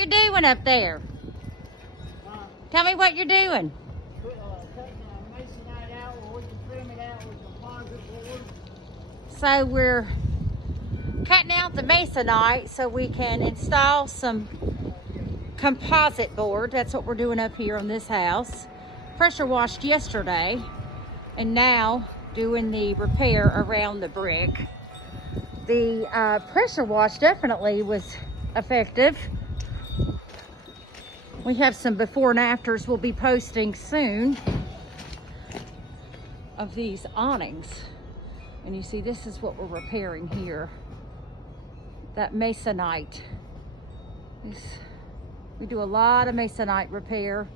you're doing up there. Tell me what you're doing. Cutting Masonite out where we can trim it out with composite board. So we're cutting out the Masonite so we can install some composite board. That's what we're doing up here on this house. Pressure washed yesterday, and now doing the repair around the brick. The pressure wash definitely was effective. We have some before and afters we'll be posting soon of these awnings. And you see, this is what we're repairing here. That Masonite. We do a lot of Masonite repair.